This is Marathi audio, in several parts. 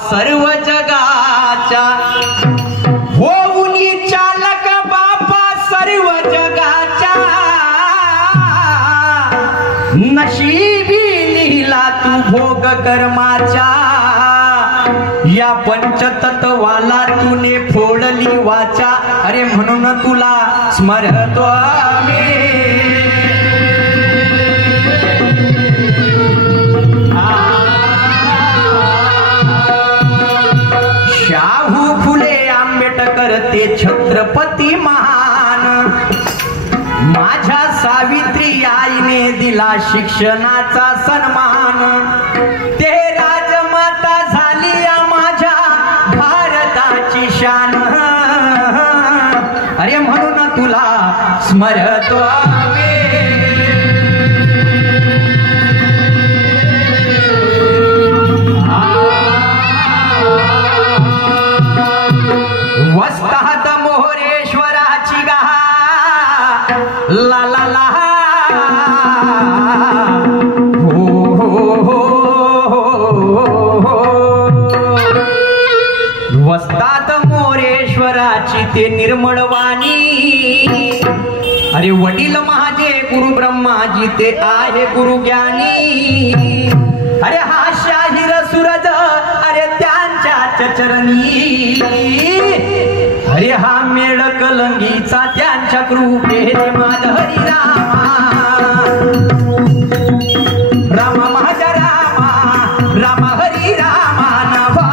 सर्व जगाच्या होऊन चालक बापा सर्व जगाच्या नशिबी लिहिला तू भोग कर्माच्या या पंचतत्वाला तूने फोडली वाचा अरे म्हणून तुला स्मरतो आम्ही शाहू फुले आंबेडकर ते छत्रपती महान माझ्या सावित्री आईने दिला शिक्षणाचा सन्मान ते राजमाता झाली माझ्या भारताची शान अरे म्हणून तुला स्मरतो वस्ताद मोहरेश्वराची गा ला ला ला हो हो वस्ताद मोरेश्वराची ते निर्मळवाणी अरे वडील माझे गुरु ब्रह्माजी ते आहे गुरु ज्ञानी अरे हा शाहीर सूरज अरे त्यांच्या चरणी अरे हा मेळ कलंगीचा त्यांच्या कृपे माझा हरी रामा रामा माझा रामा रामा हरी रामा नभा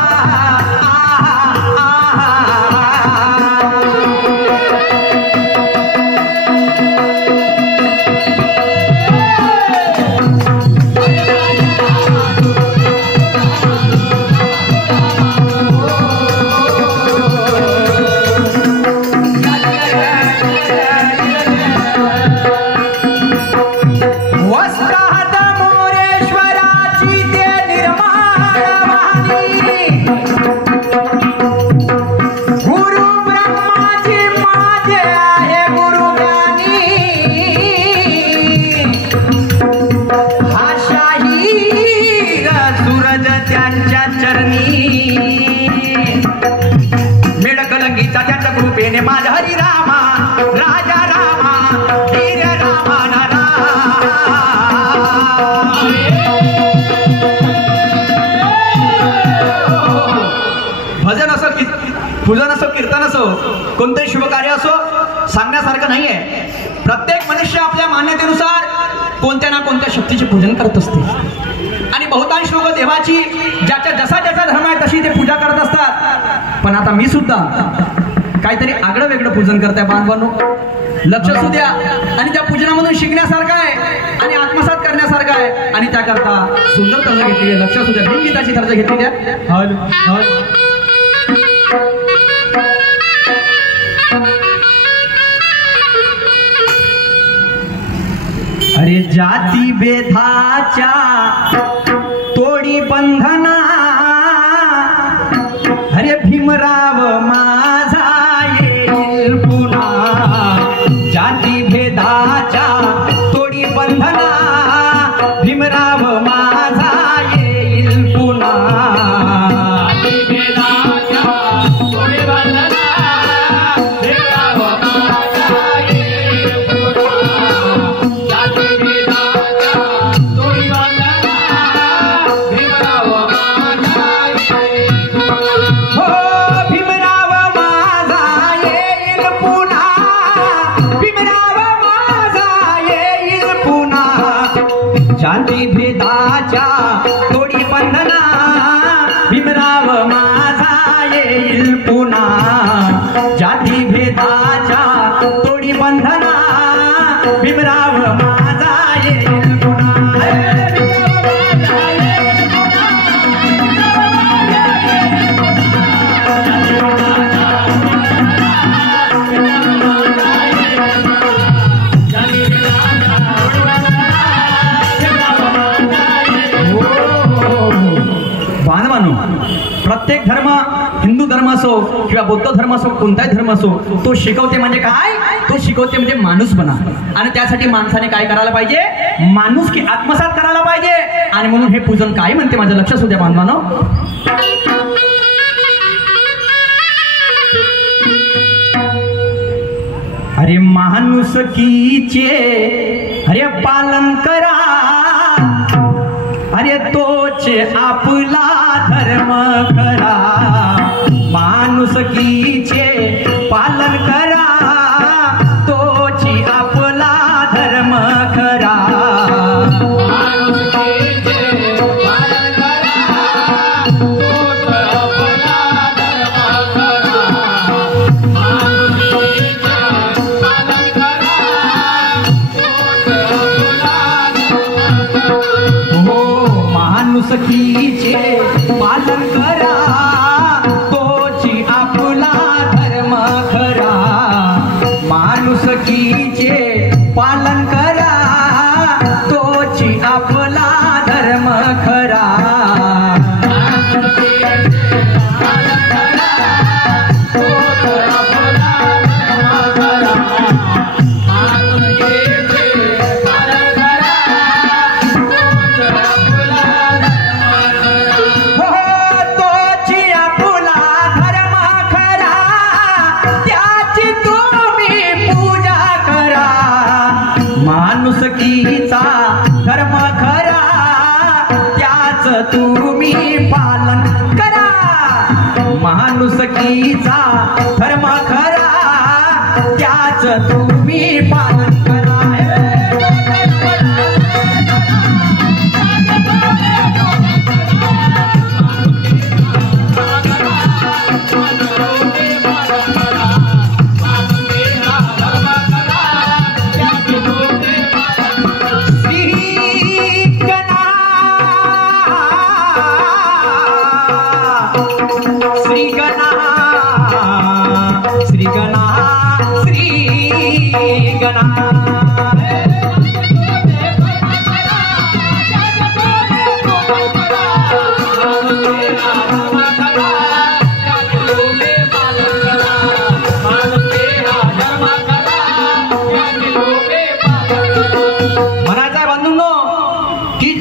माझा हरी रामा राजा रामा वीर रामा भजन असो पूजन असो कीर्तन असो कोणतेही शुभ कार्य असो सांगण्यासारखं नाहीये प्रत्येक मनुष्य आपल्या मान्यतेनुसार कोणत्या ना कोणत्या शक्तीचे पूजन करत असते आणि बहुतांश लोक देवाची ज्याचा जसा ज्याचा धर्म आहे तशी ते पूजा करत असतात पण आता मी सुद्धा काहीतरी आगळं वेगळं पूजन करताय बांधवांनो लक्ष असू द्या आणि त्या पूजनामधून शिकण्यासारखं आहे आणि आत्मसात करण्यासारखं आहे आणि त्याकरता सुंदर तर्ज घेतली आहे लक्ष असू द्या भीमगीताची तर्ज घेतली आहे अरे जाती भेदाच्या तोडी बंधना अरे भीमराव माझा येईल पुन्हा जाती भेदाच्या तोडी बंधना भीमराव माझा येईल पुन्हा जाती भेदाच्या तोडी बंधना भीमराव माझा येईल पुन्हा जाती भेदाच्या तोडी बंधना भीमराव माझा येईल हो भीमराव माझा येईल पुन्हा भीमराव माझा येईल पुन्हा जाती भेदाच्या तोडी बंधना भीमराव माझा येईल पुन्हा जाती भेदाच्या तोडी बंधना भीमराव माझा येईल पुन्हा प्रत्येक धर्म हिंदू धर्म असो किंवा बौद्ध धर्म असो कोणताही धर्म असो तो शिकवते म्हणजे काय तो शिकवते म्हणजे माणूसपणा आणि त्यासाठी माणसाने काय करायला पाहिजे माणुसकी आत्मसात करायला पाहिजे आणि म्हणून हे पूजन काय म्हणते माझं लक्ष असू द्या बांधवांनो माणुसकीचे अरे पालन करा, अरे तोच आपला धर्म करा. माणुसकीचे पालन करा, तोच आपला धर्म करा. माणुसकीचे पालन करा, तोची आपला धर्म खरा. माणुसकीचे पालन करा, तोची आपला धर्म खरा. माणुसकीचा धर्म खरा, त्याच तुम्ही पालन करा. माणुसकीचा धर्म खरा, त्याच तुम्ही पालन करा.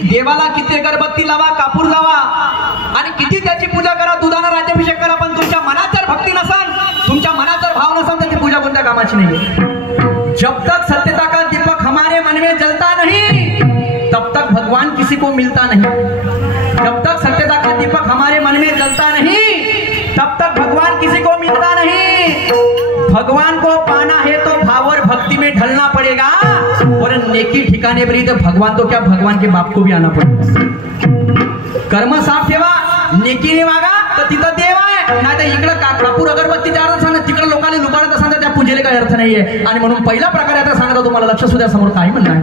देवाला किती अगरबत्ती लावा, कापूर लावा आणि किती त्याची पूजा करा, दुधाने राज्याभिषेक करा, पण तुमच्या मनात जर भक्ती नसेल, तुमच्या मनात जर भाव नसेल, त्याची पूजा कोणत्या कामाची नाही. जब तक सत्यता का दीपक हमारे मन में जलता नहीं, तब तक भगवान किसी को मिलता नहीं. जब तक सत्यता का दीपक हमारे मन में जलता नहीं, तब तक भगवान किसी को मिलता नहीं. भगवान को पाना है तो भाव और भक्ति में ढलना पड़ेगा, और नेकी ठिकाने पर ही तो भगवान तो क्या, भगवान के बाप को भी आना पड़ेगा. कर्म साफ ठेवा, नेकीने मागा तर तिथं देव आहे. नाही तर इकडे कापूर अगरबत्तीचा अर्थ सांगा, तिकडे लोकांना लुबाडत असाल तर त्या पूजेला काही अर्थ नाहीये. आणि म्हणून पहिला प्रकार आता सांगतो तुम्हाला, लक्ष सुद्धा समोर काय म्हणणं आहे.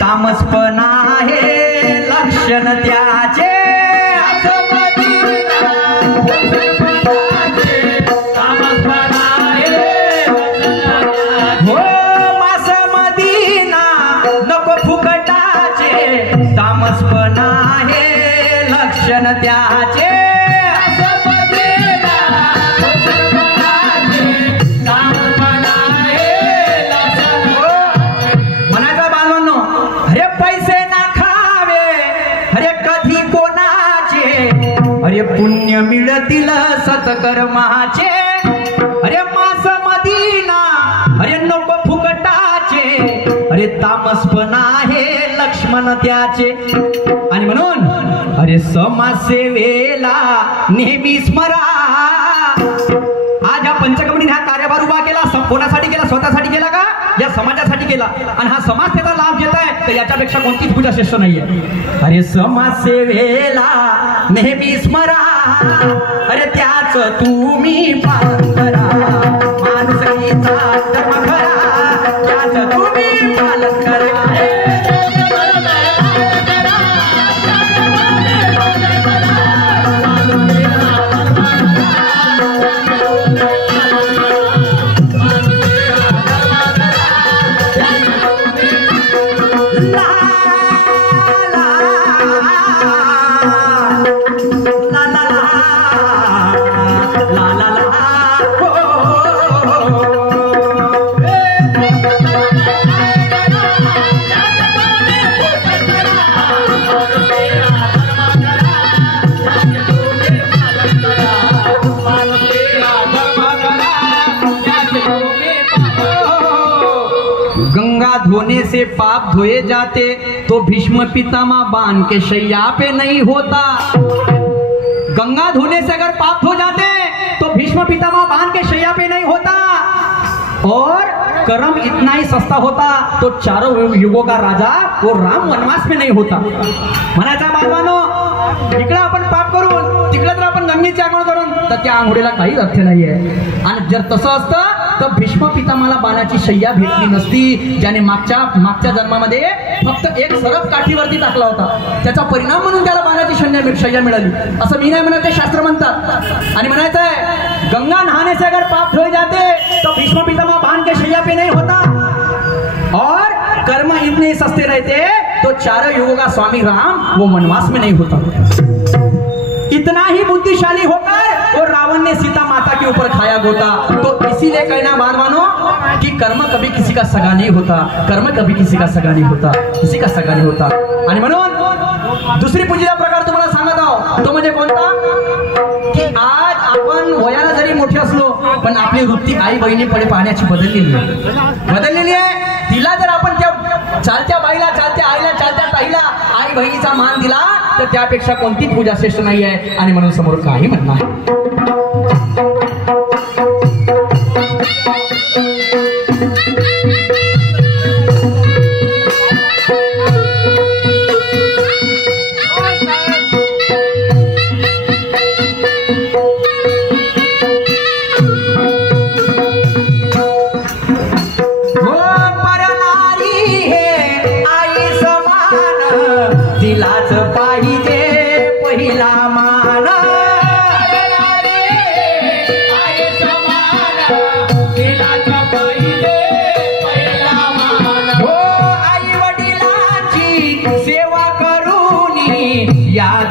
तामसपणा आहे लक्षण त्याचे. हो मास मदीना नको फुकटाचे, तामसपणा आहे लक्षण त्याचे. अरे पुण्य मिळतील सत्कर्माचे, अरे मास मदीना, अरे नको फुकटाचे, अरे ताम तामसपणा आहे लक्ष्मण त्याचे. आणि म्हणून अरे समाजसेवेला नेहमी स्मरा. आज या पंचकमणीने हा कार्यभार उभा केला, कोणासाठी केला? स्वतःसाठी केला का? या समाजासाठी केला. आणि हा समाज त्याचा लाभ घेत आहे, तर याच्यापेक्षा कोणतीच पूजा श्रेष्ठ नाहीये. अरे समाजसेवेला नेहमी स्मरा, अरे त्याच तुम्ही पालन करा. माणुसकीचा धर्म करा, त्याच तुम्ही पालन करा. धोने से पाप धोए जाते तो भीष्म पितामह बांध के शैया पे नहीं होता. गंगा धोने से अगर पाप धो जाते तो भीष्म पितामह बांध के शैया पे नहीं होता. और कर्म इतना ही सस्ता होता तो चारों युगों का राजा वो राम वनवास में नहीं होता. म्हणायचा बालवानो, इकडे आपण पाप करून तिकडे जर आपण गंगेची आंघोळ करून, तर त्या आंघोळीला काहीच अर्थ नाहीये. आणि जर तसं असतं तर भीष्म पितामहाला बाणाची शय्या भेटली नसती, ज्याने मागच्या जन्मामध्ये फक्त एक सरस काठीवरती टाकला होता. त्याचा परिणाम म्हणून त्याला बाणाची शय्या मिळाली. असं मी नाही म्हणत, ते शास्त्र म्हणतात. आणि म्हणायचं आहे, गंगा नहाने से अगर पाप धोए जाते तो भीष्म पितामह बाण के शय्या पे नहीं होता. और कर्म इतने सस्ते रहते तो चारों युगों का स्वामी राम वो वनवास में नहीं होता. इतना ही बुद्धिशाली होकर और रावण ने सीता माता के ऊपर खाया गोता. तो इसीलिए कहना बालवानों कि कर्म कभी किसी का सगा नहीं होता. कर्म कभी किसी का सगा नहीं होता, किसी का सगा नहीं होता. आणि म्हणून दुसरी पूजेचा प्रकार तुम्हाला सांगत आहो, तो म्हणजे कोणता? की आज आपण वयाला जरी मोठे असलो पण आपली वृत्ती आई बहिणीकडे पाहण्याची बदललेली आहे. तिला जर आपण त्या चालत्या बाईला, चालत्या आईला, चालत्या ताईला आई बहिणीचा मान दिला तर त्यापेक्षा कोणती पूजा श्रेष्ठ नाही आहे. आणि म्हणून समोर काही म्हणणं आहे.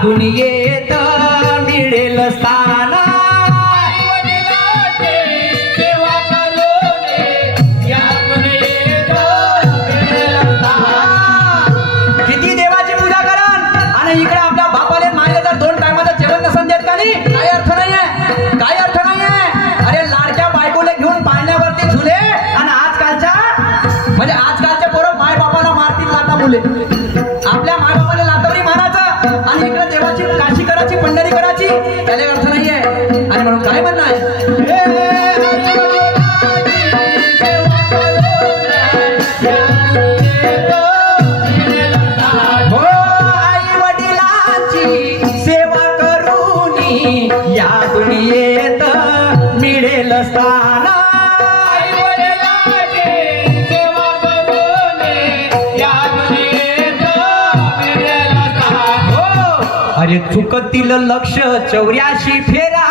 दुनियेत मिळेल स्थान. सेवा करून या दुनियेत मिळेल स्थान. किती देवाची पूजा कराल आणि इकडे आपल्या बापाले मायले जर 2 टायमाचं जेवण नसन देत का नाही, काही अर्थ नाहीये, काही अर्थ नाहीये. अरे लाडक्या बायकोले घेऊन पाळण्यावरती झुले आणि आजकालच्या पोरं माय बापाला मारतील लाता मुले. आपल्या माय बापाला लातावरी मारायचं आणि इकडे देवाची काशी करायची, पंढरी करायची, त्याला अर्थ नाहीये. आणि म्हणून काय म्हणणं आहे? हो, आई वडिलांची सेवा करून या दुनियेत मिळेल स्थान. अरे चुकतील लक्ष 84 फेरा,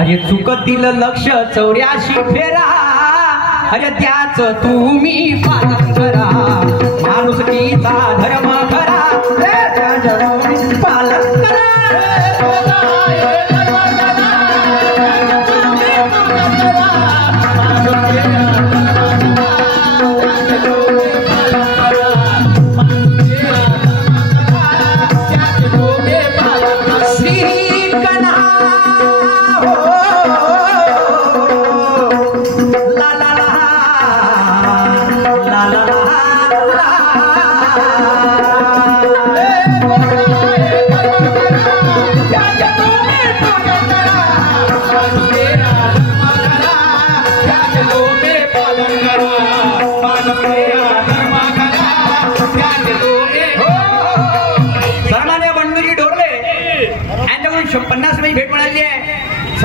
अरे चुकतील लक्ष 84 फेरा. अरे त्याच तुम्ही पालन करा. माणुसकीचा धर्म करा, त्याच तुम्ही पालन करा.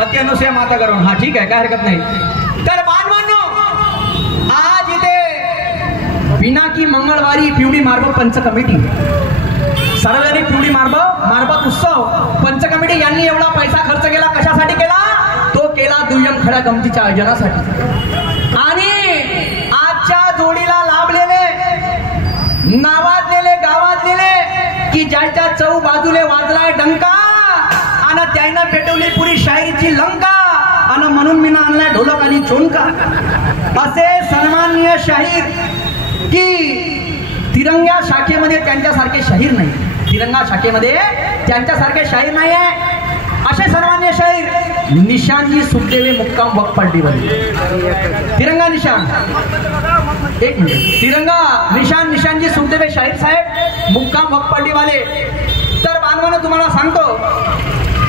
सत्य अनुसूया माता करून, हा ठीक आहे, काय हरकत नाही. तर बांधवांनो, आज इथे पिनाकी मंगळवारी पिवळी मार्ब पंच कमिटी, सार्वजनिक पिवळी मार्बत उत्सव पंच कमिटी यांनी एवढा पैसा खर्च केला. कशासाठी केला? तो केला दुय्यम खऱ्या गमतीच्या आयोजनासाठी. आणि आजच्या जोडीला लाभलेले, नावाजलेले, गावाजलेले की ज्याच्या चौ बाजूले वाजलाय डंका आणि त्यानं पेटवली पुरी शायरीची लंका आणि म्हणून मी आणलाय ढोलक आणि चोंका, असे सन्माननीय शाहीर की तिरंगा शाखेमध्ये त्यांच्यासारखे शाहीर नाही, तिरंगा शाखेमध्ये त्यांच्यासारखे शाहीर नाही आहे. असे सन्माननीय शाहीर निशांजी सुखदेवे मुक्काम वकपल्लीवाले. तिरंगा निशान, एक मिनिट, तिरंगा निशान निशांजी सुखदेवे शाहीर साहेब मुक्काम वकपल्लीवाले. तर बांधवांनो, तुम्हाला सांगतो,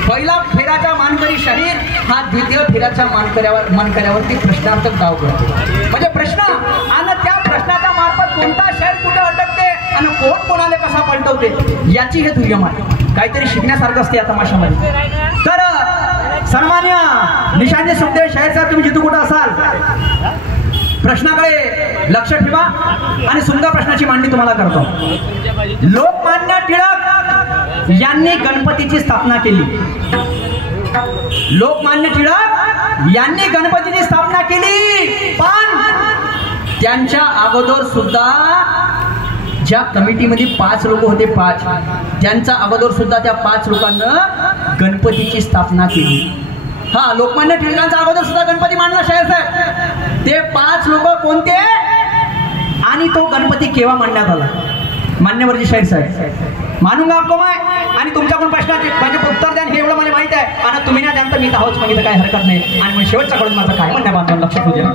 पहिला फेऱ्याचा मानकरी शाहीर हा द्वितीय फेऱ्याच्या मानकऱ्यावरती प्रश्नार्थक डाव करतो. म्हणजे प्रश्न आणि त्या प्रश्नाच्या मार्फत कोणता शाहीर कुठे अटकते आणि कोण कोणाला कसा पलटवते याची हे दुय्यम आहे. काहीतरी शिकण्यासारखं असते या तमाशामध्ये. तर सन्मान्य निशांजी सुखदेव शाहीर साहेब, तुम्ही जिथं कुठं असाल, प्रश्नाकडे लक्ष ठेवा आणि सुंदर प्रश्नाची मांडणी तुम्हाला करतो. लोकमान्य टिळक यांनी गणपतीची स्थापना केली. लोकमान्य टिळक यांनी गणपतीची स्थापना केली, पण त्यांच्या अगोदर सुद्धा ज्या कमिटीमध्ये 5 लोक होते, 5, त्यांच्या अगोदर सुद्धा त्या 5 लोकांना गणपतीची स्थापना केली. हा, लोकमान्य टिळकांचा अगोदर सुद्धा गणपती मांडला शाहीर साहेब. ते 5 लोक कोणते आणि तो गणपती केव्हा मांडण्यात आला? मान्यवरजी शाहीर साहेब, मानूंगा आपको मैं. आणि तुमच्याकडून प्रश्नाचे म्हणजे उत्तर द्या, हे एवढं मला माहित आहे. आणि तुम्ही ना त्यांचं मी आहोत मागितलं, काय हरकत नाही. आणि मग शेवटच्या कडून माझं काय म्हणणं बांधून लक्ष ठेवू द्या.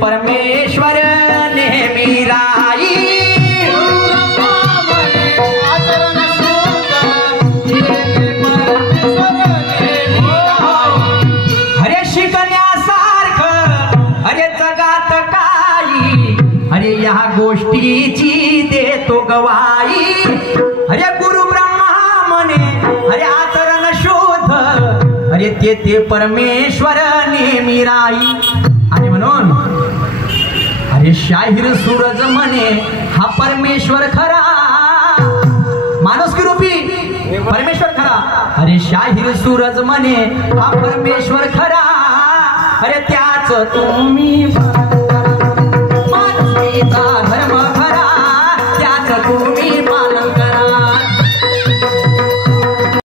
परमेश्वर नेहमी राई. अरे शिकण्यासारखं अरे जगात काही, अरे या गोष्टीची देतो गवाई. अरे गुरु ब्रह्मा म्हणे अरे आचरण शोध, अरे ते परमेश्वर नेहमी राई. आणि म्हणून अरे शाहीर सूरज म्हणे हा परमेश्वर खरा, माणुसकी रूपी परमेश्वर खरा. अरे शाहीर सूरज म्हणे हा परमेश्वर खरा, अरे त्याच तुम्ही माणुसकीचा